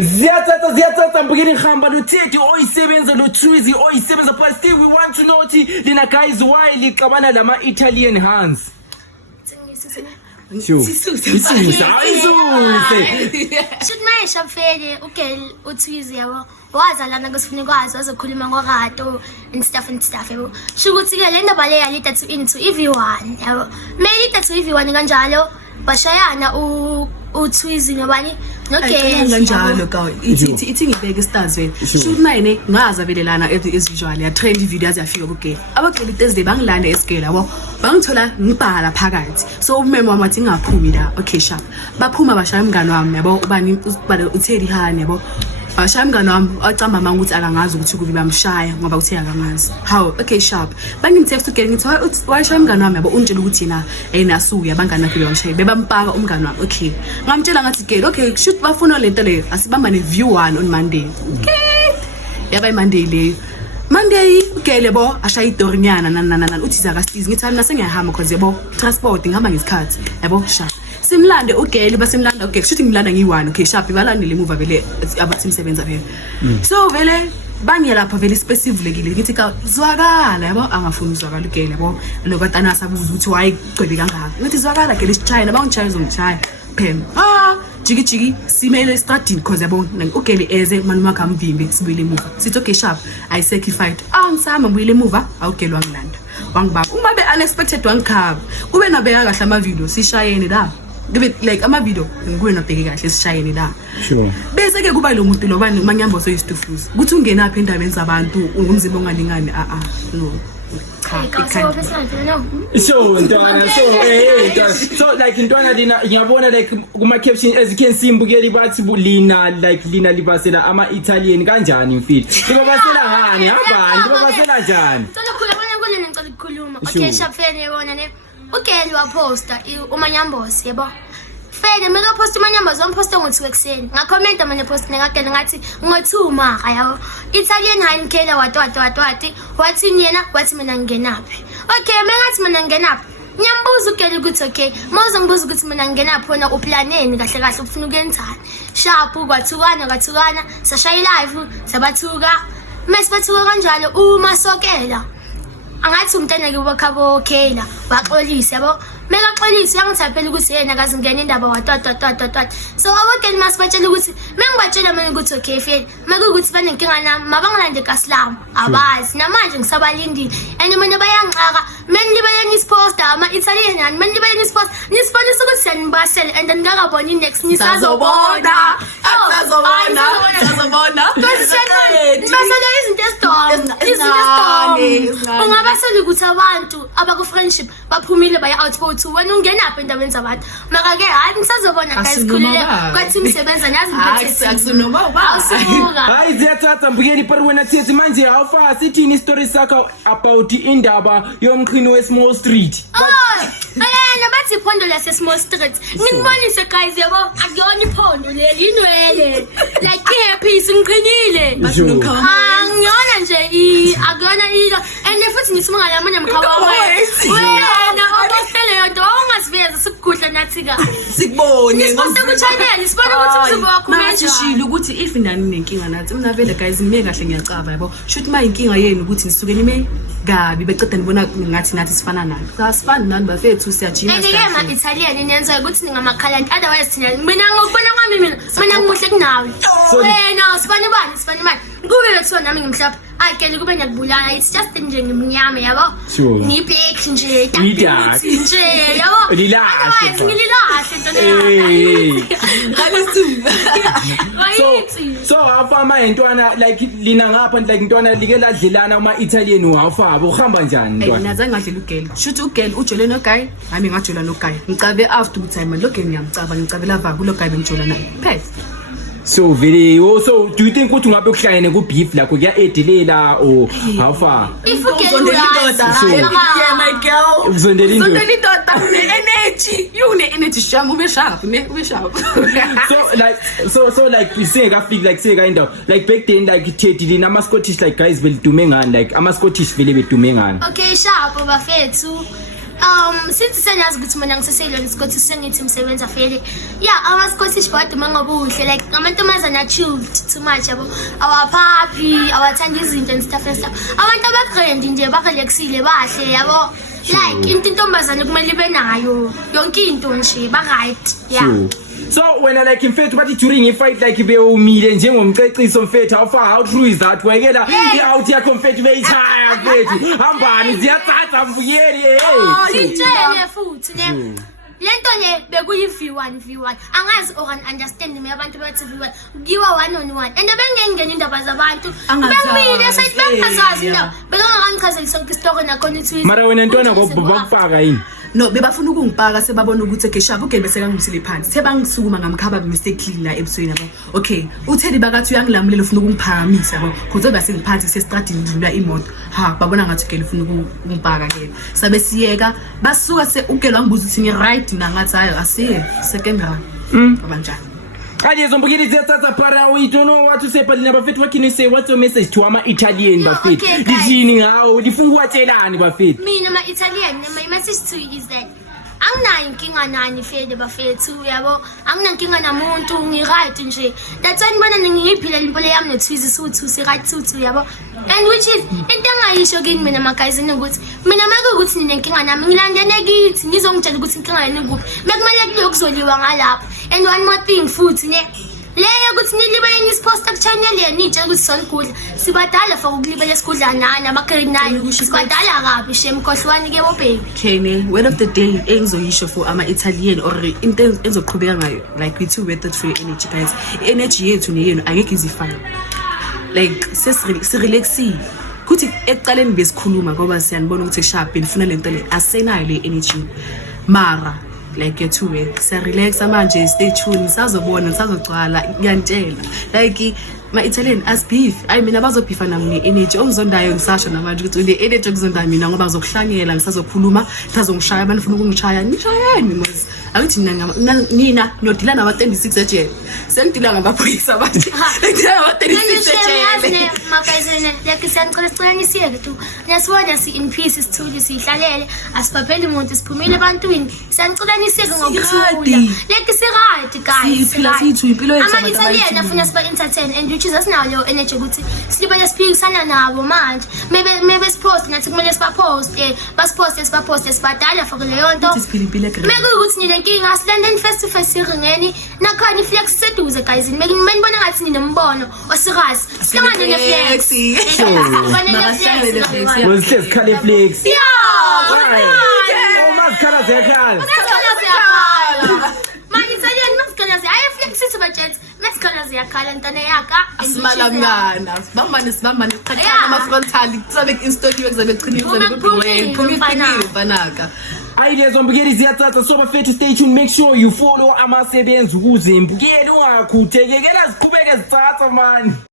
Ziyathatha mbukeni ngihamba noThedi oyisebenza noTwizy oyisebenza but still we want to know ukuthi lina guys why liqabana lama Italian hands. Isuse. Shudmayisha mfele ugel uTwizy yabo wazalana kusifunikazi wazokhuluma ngorato and stuff yabo. Shukuthi ke le ndaba le yalita to into everyone yabo. Mayilita to everyone kanjalo bashayana uTwizy nobani nogel kanjalo ka ithi ngibeke stars wena shudmayine ngaza velelana visual ya trend videos yafika kugel abagcela Thursday bangilanda esigela yabo bangithola ngibhala phakathi so umeme wami wathi ngaphumi la okay sharp baphuma bashaya umngane wami yabo ubani uThedi hani yabo bashaya umngane wami acamba manga ukuthi akangazi ukuthi kubi bamshaya ngoba uthe akangazi how okay sharp bangimtext ugel ngithi washaya umngane wami yabo untshela ukuthi na ayinasuya bangana nakho bamshaya bebampaka umngane wami okay ngamtshela ngathi gel okay shoot bafuna lento leyo asibamba ne view 1 on Monday okay yaba Monday leyo Monday ugele bo ashaya idorinyana nanana uthi zakasizi ngithi mina sengiyahamba because yabo transport ngihamba ngesikhathi yabo sharp simlande ugele basimlanda okay shuthi ngilanda ngi1 okay sharp balandile emuva vele abathi imsebenza vele so vele bangiyelapha vele specifically ngithi ka zwakala yabo angafuni uzwakala ugele yabo nobatana sabuza ukuthi wayigcwebe kangaka ngithi zwakala gele sichayela bangichaya uzongichaya phem jiki simele starting cause yabo ugele eze manje makamvimbe sibuyele emuva sithi okay sharp I sacrificed angisama ngibuyele emuva awugele wangilanda wangibaba uma be unexpected wangikhaba kube nabeka kahle ama video sishayene la kube like ama video ngikuwe nabheke kahle sishayene la sure bese ke kuba lo muntu lo bani manyambo soyistufuza ukuthi ungena apha endabeni zabantu ungumzimba ongalingani no so like intwana lina ngiyabona like kuma caption as you can see mbukeli bathi lina libasela ama Italian kanjani mfethu libasela ngani habani libasela njani Ngicela ukukhuluma ngicela ukukhuluma okay sharp fene yabona ne ugel waposta umanyambosi yabo fene mega post umanyambosi wamposta ngo2 ekseni ngakhomenta manje post ngakade ngathi ngo2 yabo Italian hankela wathi yena wathi mina ngingenaphi okay mengathi mina ngingenaphi nyambuza ugel ukuthi okay mawuze ngibuza ukuthi mina ngingenaphi wona uplaneni kahle ufuna ukuyenzani sharp kwathukana sashaya live sabathuka masibathuka kanjalo uma sokela angathi umntana kubakhabo okela waxolisa yabo mega xolisa uyangithaphela ukuthi yena akazi ngene indaba so abogel masibatshela ukuthi mengibatshela mina ukuthi okay fela makuthi banenkinga nami mabangilande kaSlam abazi namanje ngisabalindile and mina bayangixaka menilibaleni isposter ama Italian yani menilibaleni isposter nisibonisa ukuthi siyanibasela and ngakabona next nisazobona basela izinto esitolo ungabasela ukuthi abantu abaku friendship baphumile baya output wena ungenaphi endaweni zabantu maka ke hayi ngisazobona guys khulile kwathi imsebenza nyazi ngiphethe awusuka hayi ziyathatha mbukeli but wena Thedi manje awufa sithini story sakho about indaba yomqhini weSmall Street ayana bathi iphondo lase Small Street ngibonise guys yabo akuyona iphondo leli inwele like happy singiqinile ngiyona nje akuyona ilo and futhi ngisimanga lamanye mkhawa wena obostele yonto ongasiveza sikugudla nathi ka sikubone ngibona kuchannel sibona ukuthi mzimba wakho manje shilo ukuthi if nani nenkinga nathi mina vele guys ngime kahle ngiyacaba yabo shothi ma inkinga yenu ukuthi nisuke nime gabi beceda nibona ngathi nathi sifana nani asifani nani bafethu siyajima ngiyema Italian nenza ukuthi ningamakhalani otherwise thina mina ngokubona kwami mina ngimuhle kunawe wena sifana bani kube bethiwa nami ngimhlapha ayikele kube ngiyakubulala it's just nje ngimnyama yabo ngibhek nje nje yabo lilahle so afama intwana like lina ngapha like intwana like ladlelana uma Italian wafaba uhamba njani ntwana naza ngadlela ugel shoot ugel ujole no guy nami ngajola no guy ngicabe after time lo game ngicabela va kulo guy bengijola naye phet so video so do you think ukuthi ungabe ukuhlayene ku beef la kuya edilela or how far if you get yeah my girl uzondela indoda energy sham ube sharp so like we say ka feel like say kind of like back then like Thedi nama Scottish like guys will dume ngani like ama Scottish vele bedume ngani okay sharp bafethu Since senyazi ukuthi mina ngiseselweni Scottish sengithi msebenza vele. Yeah, ama Scottish body mangabuhle like amantombazana chilled too much yabo. Awaphappy, awathanda izinto and stuff and stuff. Abantu abagrand nje bakalexile bahle yabo. Like into intombazana kumele ibe nayo yonke into nje ba right. Yeah. So when I like mfethu bathi during a fight like bewumile njengomceciso mfethu how true is that wayekela out yakho mfethu beyichaya mfethu hambani ziyatsatsa mvuyeli Litshele futhi ne lento nje bekuyi V1 angazi or understand me abantu bathi V1 kuyiwa 1-on-1 and bengengena indaba zabantu bengimile sayithi bengasazi indaba bengangichazela sonke story nakhona ithi mara wena ntwana bakufaka yini no bebafuna ukungipaka sebabona ukuthi ekeshapa ugeli bese kangisile phansi sebangisukuma ngamkhaba mistakenly la ebusweni yabo okay utheli bakathi uyangilamulela ufuna ukungiphakamisa yabo kuze base ngiphansi sesistradini ngidlula imoto ha babona ngathi ugeli ufuna ukungipaka ke sabe siyeka basuka ugeli wangibuza ukuthi ngi right mina ngathi hayi asiye second round abanjani Kanje zombukiri ziyatsatsa para we don't know what to say but bafethu what can you say what's your message to ama Italian bafethu lithini ngawo lifuna ukwatshelani bafethu mina ma Italian my message to you is that anginayo inkinga nani fede bafethu yabo anginankinga namuntu ngiright nje that's why ngibona ngiyiphilela impilo yami netwizi suthu si right suthu yabo and which is into engayisho kini mina magazini ukuthi mina make ukuthi ninenkinga nami ngilandene kithi ngizongitshela ukuthi inkinga yini kuphi bekumele kuyokuzoliwa ngalapha and one more thing futhi ne leyo ukuthi nilibele nisposta ku channel yeni nje ukuthi sonkudla sibadala for ukulibele isikudla nani abakhrinani sibadala kabi shemkhohlwani ke bo baby Kene word of the day engizoyisho for ama Italian or into enzoqhubeka ngayo like we two method for energy guys energy yethu neyenu angeke izifane like sirelaxi kuthi eqaleni besikhuluma ngoba siyanibona ukuthi sharp nifuna lento le asenayo le energy mara like get to it relax manje stay tuned sazobona sazogcwala ngiyantshela like ma Italian as beef I mean abazobifa nami energy ongizondayo ngisasho namanje ukuthi le energy okuzonda mina ngoba bazokuhlangela ngisazokhuluma ngizongishaya abanifuna ukungishaya nishayani mos akuthi nina nodila naba 36 ejele sengidila ngabaphoyisa bathi ngidila ngaba 36 ejele magazine like siyacela nisiyeke tu nyasibona si in pieces to sihlalele asiphaphele umuntu siphumile ebantwini siyacela nisiyeke ngokuthula like si right guys siphila sithu impilo yethu ama Italian afuna siba entertain and which is asinayo energy ukuthi silibele siphikisana nabo manje maybe sipost ngathi kumele sibapost basipost sibadala for leyo nto meke ukuthi nina inkinga silandeni face to face iringeni nakhona iflex seduze guys menibona ngathi ninembono osikazi sihlangane neflex What's khale flex yeah maskhala zekhala manje Italian maskhala ayi flex sithi budget maskhala ziyakhala ntana yaka asimalangana sibambane qhaqhana ama frontal kuzabe install kuzabe qhinile kuzabe kuphumile banaka Ideas zombukeli ziyatsatsa so bafethu stay tuned make sure you follow amasebenzi ukuze mbukeli ungakhuthekekela ziqhubeke zitsatsa man